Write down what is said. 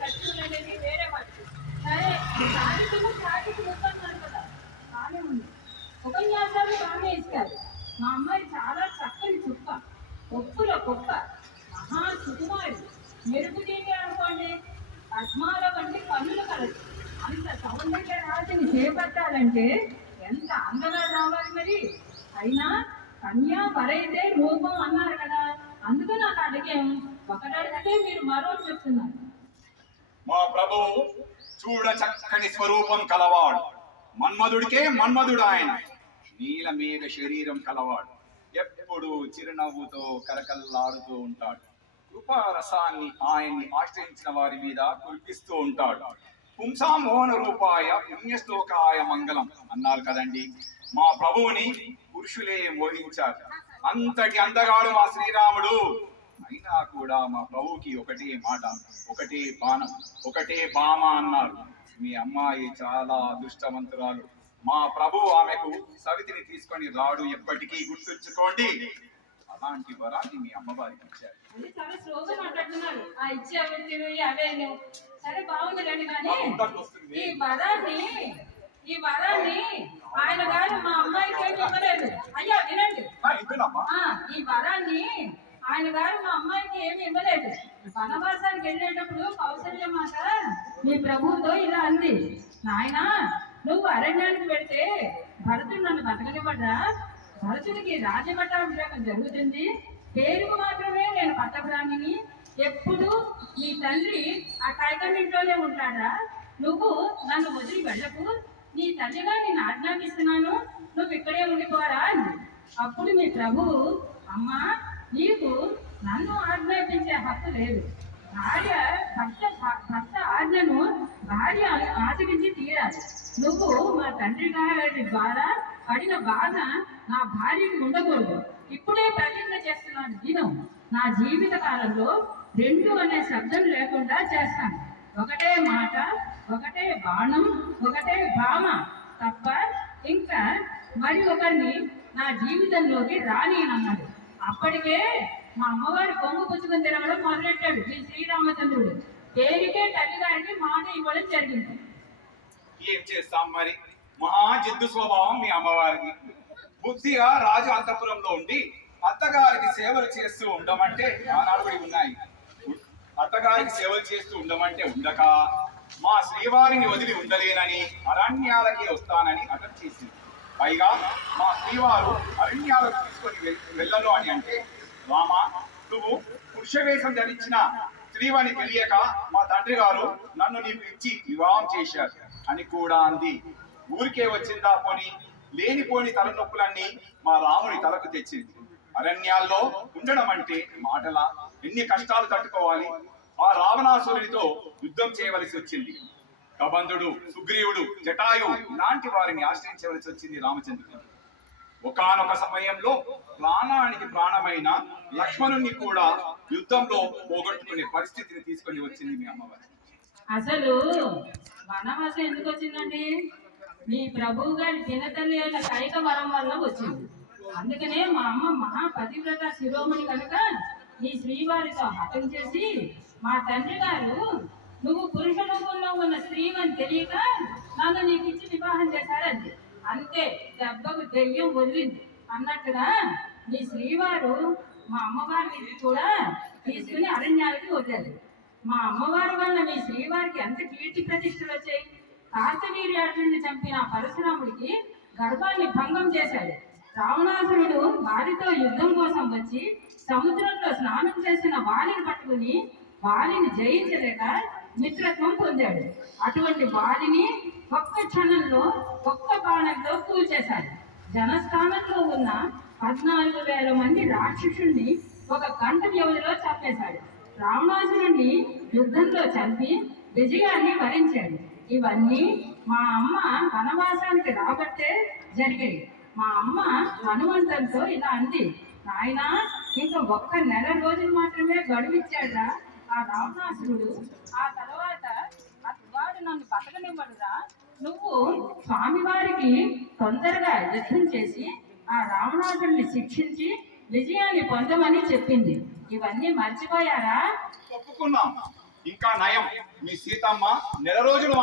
ఖర్చులు అనేది వేరే వాటి. సరే సాహిత్యము ప్రాజెక్టు వస్తున్నారు కదా, బాగానే ఉంది. ఉపన్యాసాలు బాగానే ఇస్తారు. మా అమ్మాయి చాలా చక్కని చుక్క, ఒప్పుల గొప్ప, మహా సుకుమారి, మెరుపు తీరి అనుకోండి, పద్మాల వంటి కన్నులు కలదు. అంత సౌందర్య రాశిని చేపట్టాలంటే ఎంత అందంగా రావాలి మరి. అయినా కన్యా వరైతే రూపం అన్నారు కదా, అందుకు నాకు అడిగాము. ఒకటి అడిగితే మీరు మరో చెప్తున్నారు. మా ప్రభువు చూడ చక్కని స్వరూపం కలవాడు, మన్మధుడికే మన్మధుడు ఆయన. నీల మేఘ శరీరం కలవాడు, ఎప్పుడు చిరునవ్వుతో కరకల్లాడుతూ ఉంటాడు. కృపారసాన్ని ఆయన్ని ఆశ్రయించిన వారి మీద కురిపిస్తూ ఉంటాడు. పుంసామోహన రూపాయ పుణ్యశ్లోకాయ మంగళం అన్నారు కదండి. మా ప్రభువుని పురుషులే మోహించారు. అంతటి అందగాడు మా శ్రీరాముడు. అయినా కూడా మా ప్రభువుకి ఒకటే మాట, ఒకటే బాణం, ఒకటే బామ అన్నారు. మీ అమ్మాయి చాలా అదృష్టవంతురాలు. మా ప్రభు ఆమెకు సవితిని తీసుకొని రాడు, ఎప్పటికీ గుర్తుంచుకోండి. అలాంటి వరాన్ని మీ అమ్మవారికి ఇచ్చారు. చాలా స్లోగా మాట్లాడుతున్నారు. ఆ ఇచ్చే అవే సరే బాగుంది రండి, కానీ ఈ వరాన్ని ఆయన గారు మా అమ్మాయికి ఏమి ఇవ్వలేదు. అయ్యా వినండి, ఈ వరాన్ని ఆయన గారు మా అమ్మాయికి ఏమి ఇవ్వలేదు. వనవాసానికి వెళ్ళేటప్పుడు కౌసల్య మాత మీ ప్రభువుతో ఇలా అంది, నాయనా నువ్వు అరణ్యానికి వెళ్తే భరతుడు నన్ను బతకనివ్వడా? భరతుడికి రాజపట్టాభిషేకం జరుగుతుంది, పేరుకు మాత్రమే నేను పట్టపురాణిని. ఎప్పుడు నీ తండ్రి ఆ కైకమింట్లోనే ఉంటాడా? నువ్వు నన్ను వదిలి వెళ్ళకు, నీ తల్లిగా నేను ఆజ్ఞాపిస్తున్నాను, నువ్వు ఇక్కడే ఉండిపోరా అంది. అప్పుడు మీ ప్రభువు, అమ్మా నీకు నన్ను ఆజ్ఞాపించే హక్కు లేదు. భార్య భర్త ఆజ్ఞను భార్య ఆచరించి తీరాలి. నువ్వు మా తండ్రి గారి ద్వారా పడిన బాధ నా భార్యకు ఉండకూడదు. ఇప్పుడే ప్రతిజ్ఞ చేస్తున్నాను, విను. నా జీవిత కాలంలో రెండు అనే శబ్దం లేకుండా చేస్తాను. ఒకటే మాట, ఒకటే బాణం, ఒకటే భామ తప్ప ఇంకా మరి ఒకరిని నా జీవితంలోకి రానియనన్నాడు. అప్పటికే మా అమ్మవారి కొంగు పుచ్చుకొని తిరగడం మొదలెట్టాడు ఈ శ్రీరామచంద్రుడు. పేరుకే తల్లిగారికి మాట ఇవ్వడం జరిగింది. ఏం చేస్తాం మరి, మహా జిద్దు స్వభావం మీ అమ్మవారికి. బుద్ధిగా రాజు అంతఃపురంలో ఉండి అత్తగారికి సేవలు చేస్తూ ఉండమంటే ఆనాడు కూడా ఉన్నాయి. అత్తగారికి సేవలు చేస్తూ ఉండమంటే ఉండక మా శ్రీవారిని వదిలి ఉండలేనని అరణ్యాలకి వస్తానని అటెండ్ చేసింది. పైగా మా శ్రీవారు అరణ్యాలకు తీసుకొని వెళ్ళను అని అంటే, రామ నువ్వు పురుషవేషం ధరించిన స్త్రీవని తెలియక మా తండ్రి గారు నన్ను నీకు ఇచ్చి వివాహం చేశారు అని కూడా అంది. ఊరికే వచ్చిందా పోని, లేనిపోని తలనొప్పులన్నీ మా రాముని తలకు తెచ్చింది. అరణ్యాల్లో ఉండడం అంటే మాటలా? ఎన్ని కష్టాలు తట్టుకోవాలి. ఆ రావణాసురునితో యుద్ధం చేయవలసి వచ్చింది. కబంధుడు, సుగ్రీవుడు, జటాయు ఇలాంటి వారిని ఆశ్రయించవలసి వచ్చింది రామచంద్రుడు. ఒకానొక సమయంలో ప్రాణానికి ప్రాణమైన లక్ష్మణుని కూడా యుద్ధంలో పోగొట్టుకునే పరిస్థితిని తీసుకొని వచ్చింది మీ అమ్మవారి. అసలు వనవాసం ఎందుకు వచ్చిందండి? మీ ప్రభువు గారి దినతల్లి అయిన కైక వరం వల్ల వచ్చింది. అందుకనే మా అమ్మ మహాపతివ్రత శిరోమణి కనుక ఈ శ్రీవారితో హతం చేసి, మా తండ్రి గారు నువ్వు పురుష రూపంలో ఉన్న స్త్రీవని తెలియక నన్ను నీకు ఇచ్చి వివాహం చేశారండి. అంతే, దెబ్బకు దెయ్యం వదిలింది అన్నట్టుగా మీ శ్రీవారు మా అమ్మవారిని కూడా తీసుకుని అరణ్యాలకి వదిలేదు. మా అమ్మవారి వల్ల మీ శ్రీవారికి ఎంత కీర్తి ప్రతిష్టలు వచ్చాయి. కార్తవీర్యార్జునుడిని చంపిన పరశురాముడికి గర్భాన్ని భంగం చేశాడు. రావణాసురుడు వారితో యుద్ధం కోసం వచ్చి సముద్రంలో స్నానం చేసిన వాలిని పట్టుకుని వాలిని జయించలేక మిత్రత్వం పొందాడు. అటువంటి వాలిని ఒక్క క్షణంలో ఒక్క బాణంలో కూల్చేశాడు. జనస్థానంలో ఉన్న 14,000 మంది రాక్షసుల్ని ఒక గంట వ్యవధిలో చంపేశాడు. రావణాసురుడిని యుద్ధంలో చంపి విజయాన్ని వరించాడు. ఇవన్నీ మా అమ్మ వనవాసానికి రాబట్టే జరిగాయి. మా అమ్మ హనుమంతుడితో ఇలా అంది, నాయనా ఇంకా ఒక్క నెల రోజులు మాత్రమే గడువిచ్చాడా ఆ రావణాసురుడు. ఆ తర్వాత వాడు నన్ను బతకనివ్వడురా. నువ్వు స్వామివారికి తొందరగా యుద్ధం చేసి ఆ రావణాసురుడిని శిక్షించి విజయాన్ని పొందమని చెప్పింది. ఇవన్నీ మర్చిపోయారా? ఒప్పుకున్నాం. ఇంకా నయం మీ సీతమ్మ నెల రోజులు